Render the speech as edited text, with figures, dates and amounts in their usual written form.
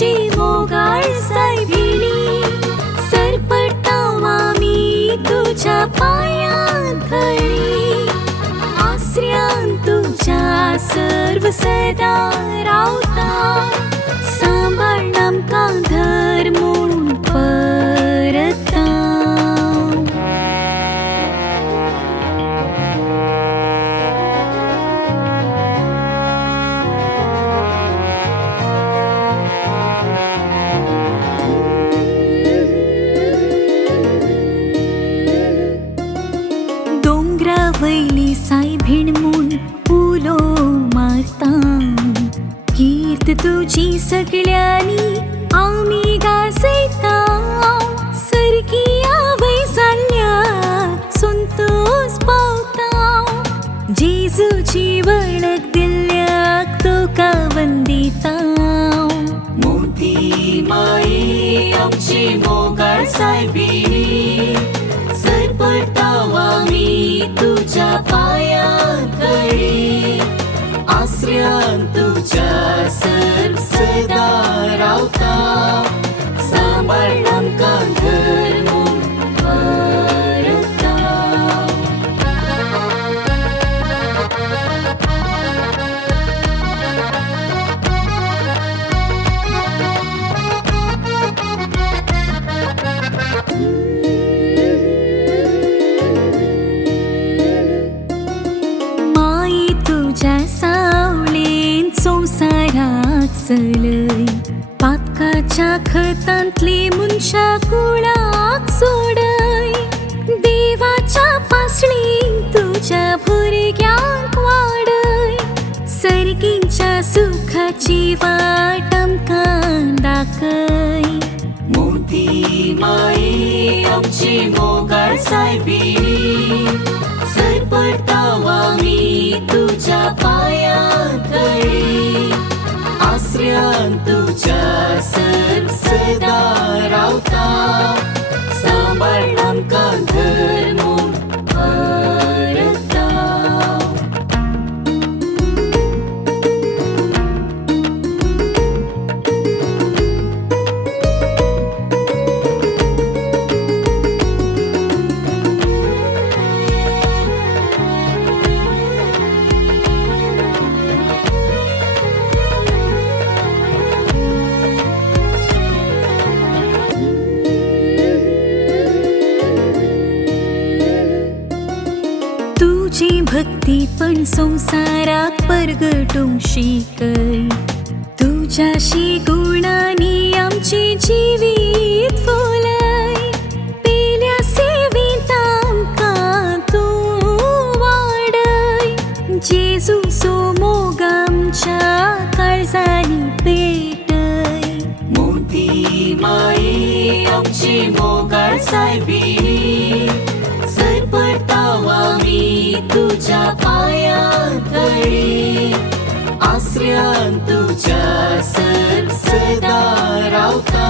आमची मोगाळ सायबिणी, सरपटाव आम्ही तुझ्या पायांतळी, आश्रयान तुझ्या सर्व सदा रावता, सांभाळ आमकां धर म्हूण परतां. वयली सायबीण म्हूण उलो मारता, कीर्त तुजी सगळ्यांनी आमी गाजयता, सरकी आवय जाल्ल्या संतोष पावता, जेजूची वळख दिल्ल्याक तुका वंदिता. मोठी माये आमची मोगाळ सायबिणी, सरपटाव आमी तुझ्या पायांतळी, आश्रयान तुझ्या सर्व सदा रावता, सांभाळ आमकां धर म्हूण परतां. संसाराक चलय, पातकाच्या खतांतली मनशा कुळाक सोडय, देवाच्या पासळीन तुझ्या भुरग्यांक वाडय, सर्गींच्या सुखाची वाट आमकां दाखय. मोठी माये आमची मोगाळ सायबिणी, सरपटाव आमी तुझ्या पायांतळी, आश्रयान तुझ्या सर्व सदा रावता, सांभाळ आमकां धर म्हूण परतां. तुझी भक्ती पण संसाराक परगटूंक शिकय, तुझ्याशी गुणांनी आमची जिवीत फुलय, पेल्या सेवेंत आमकां तूं वाडय, जेजू सो मोग आमच्या काळजांनी पेटय. मोठी माये आमची मोगाळ सायबिणी, सरपटाव आमी तुझ्या पायांतळी, आश्रयान तुझ्या सर्व सदा रावता,